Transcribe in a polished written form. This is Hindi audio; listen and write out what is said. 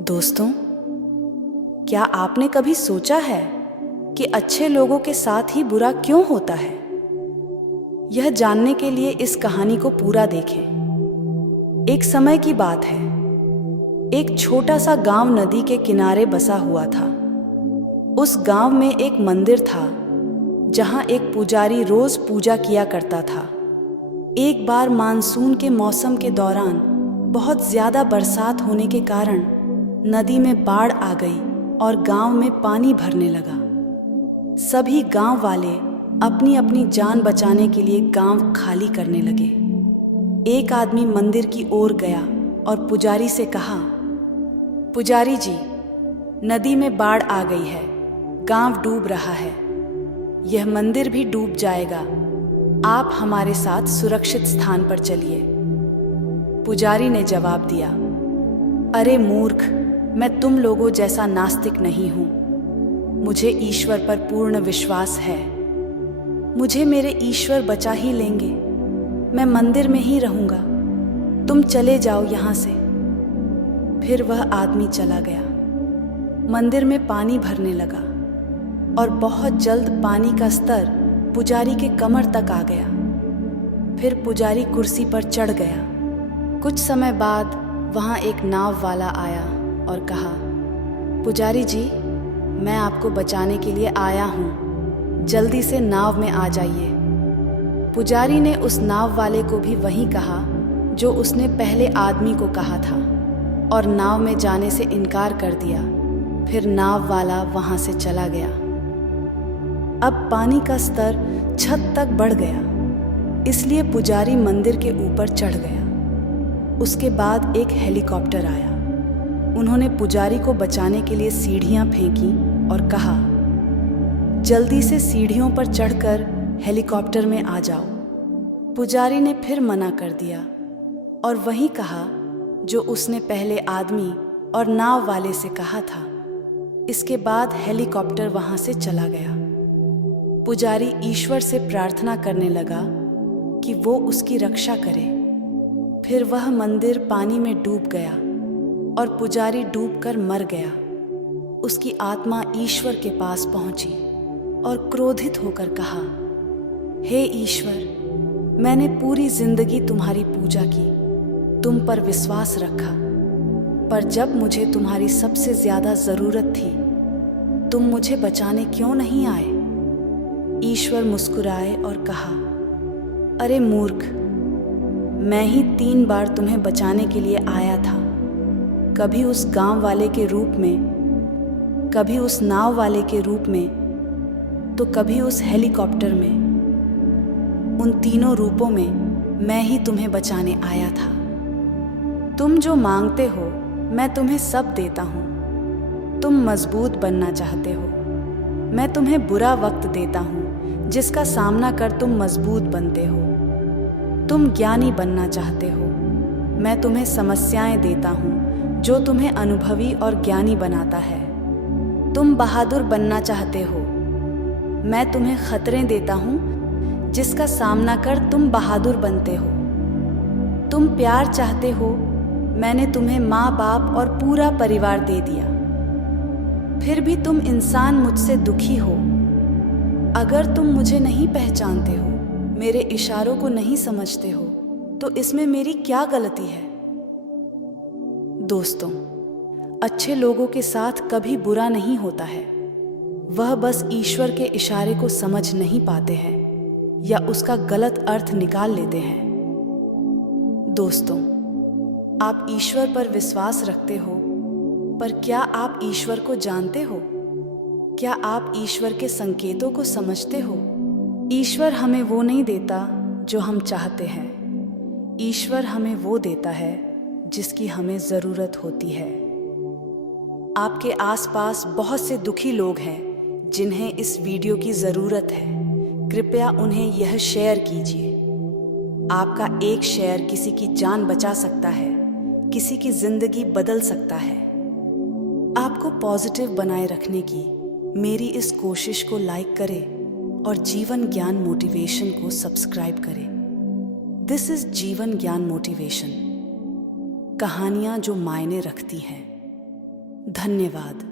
दोस्तों, क्या आपने कभी सोचा है कि अच्छे लोगों के साथ ही बुरा क्यों होता है? यह जानने के लिए इस कहानी को पूरा देखें। एक समय की बात है। एक छोटा सा गांव नदी के किनारे बसा हुआ था। उस गांव में एक मंदिर था जहां एक पुजारी रोज पूजा किया करता था। एक बार मानसून के मौसम के दौरान बहुत ज्यादा बरसात होने के कारण नदी में बाढ़ आ गई और गांव में पानी भरने लगा। सभी गांव वाले अपनी अपनी जान बचाने के लिए गांव खाली करने लगे। एक आदमी मंदिर की ओर गया और पुजारी से कहा, पुजारी जी, नदी में बाढ़ आ गई है, गांव डूब रहा है, यह मंदिर भी डूब जाएगा, आप हमारे साथ सुरक्षित स्थान पर चलिए। पुजारी ने जवाब दिया, अरे मूर्ख, मैं तुम लोगों जैसा नास्तिक नहीं हूं। मुझे ईश्वर पर पूर्ण विश्वास है। मुझे मेरे ईश्वर बचा ही लेंगे। मैं मंदिर में ही रहूंगा। तुम चले जाओ यहां से। फिर वह आदमी चला गया। मंदिर में पानी भरने लगा और बहुत जल्द पानी का स्तर पुजारी के कमर तक आ गया। फिर पुजारी कुर्सी पर चढ़ गया। कुछ समय बाद वहां एक नाव वाला आया और कहा, पुजारी जी, मैं आपको बचाने के लिए आया हूं, जल्दी से नाव में आ जाइए। पुजारी ने उस नाव वाले को भी वही कहा जो उसने पहले आदमी को कहा था और नाव में जाने से इनकार कर दिया। फिर नाव वाला वहां से चला गया। अब पानी का स्तर छत तक बढ़ गया, इसलिए पुजारी मंदिर के ऊपर चढ़ गया। उसके बाद एक हेलीकॉप्टर आया। उन्होंने पुजारी को बचाने के लिए सीढ़ियां फेंकी और कहा, जल्दी से सीढ़ियों पर चढ़कर हेलीकॉप्टर में आ जाओ। पुजारी ने फिर मना कर दिया और वही कहा जो उसने पहले आदमी और नाव वाले से कहा था। इसके बाद हेलीकॉप्टर वहां से चला गया। पुजारी ईश्वर से प्रार्थना करने लगा कि वो उसकी रक्षा करे। फिर वह मंदिर पानी में डूब गया और पुजारी डूबकर मर गया। उसकी आत्मा ईश्वर के पास पहुंची और क्रोधित होकर कहा, हे ईश्वर, मैंने पूरी जिंदगी तुम्हारी पूजा की, तुम पर विश्वास रखा, पर जब मुझे तुम्हारी सबसे ज्यादा जरूरत थी, तुम मुझे बचाने क्यों नहीं आए? ईश्वर मुस्कुराए और कहा, अरे मूर्ख, मैं ही 3 बार तुम्हें बचाने के लिए आया था, कभी उस गांव वाले के रूप में, कभी उस नाव वाले के रूप में, तो कभी उस हेलीकॉप्टर में। उन तीनों रूपों में मैं ही तुम्हें बचाने आया था। तुम जो मांगते हो मैं तुम्हें सब देता हूँ। तुम मजबूत बनना चाहते हो, मैं तुम्हें बुरा वक्त देता हूँ जिसका सामना कर तुम मजबूत बनते हो। तुम ज्ञानी बनना चाहते हो, मैं तुम्हें समस्याएं देता हूँ जो तुम्हें अनुभवी और ज्ञानी बनाता है। तुम बहादुर बनना चाहते हो, मैं तुम्हें खतरे देता हूँ जिसका सामना कर तुम बहादुर बनते हो। तुम प्यार चाहते हो, मैंने तुम्हें माँ बाप और पूरा परिवार दे दिया। फिर भी तुम इंसान मुझसे दुखी हो। अगर तुम मुझे नहीं पहचानते हो, मेरे इशारों को नहीं समझते हो, तो इसमें मेरी क्या गलती है? दोस्तों, अच्छे लोगों के साथ कभी बुरा नहीं होता है। वह बस ईश्वर के इशारे को समझ नहीं पाते हैं या उसका गलत अर्थ निकाल लेते हैं। दोस्तों, आप ईश्वर पर विश्वास रखते हो, पर क्या आप ईश्वर को जानते हो? क्या आप ईश्वर के संकेतों को समझते हो? ईश्वर हमें वो नहीं देता जो हम चाहते हैं। ईश्वर हमें वो देता है जिसकी हमें जरूरत होती है। आपके आसपास बहुत से दुखी लोग हैं जिन्हें इस वीडियो की जरूरत है। कृपया उन्हें यह शेयर कीजिए। आपका एक शेयर किसी की जान बचा सकता है, किसी की जिंदगी बदल सकता है। आपको पॉजिटिव बनाए रखने की मेरी इस कोशिश को लाइक करें और जीवन ज्ञान मोटिवेशन को सब्सक्राइब करें। दिस इज जीवन ज्ञान मोटिवेशन, कहानियां जो मायने रखती हैं। धन्यवाद।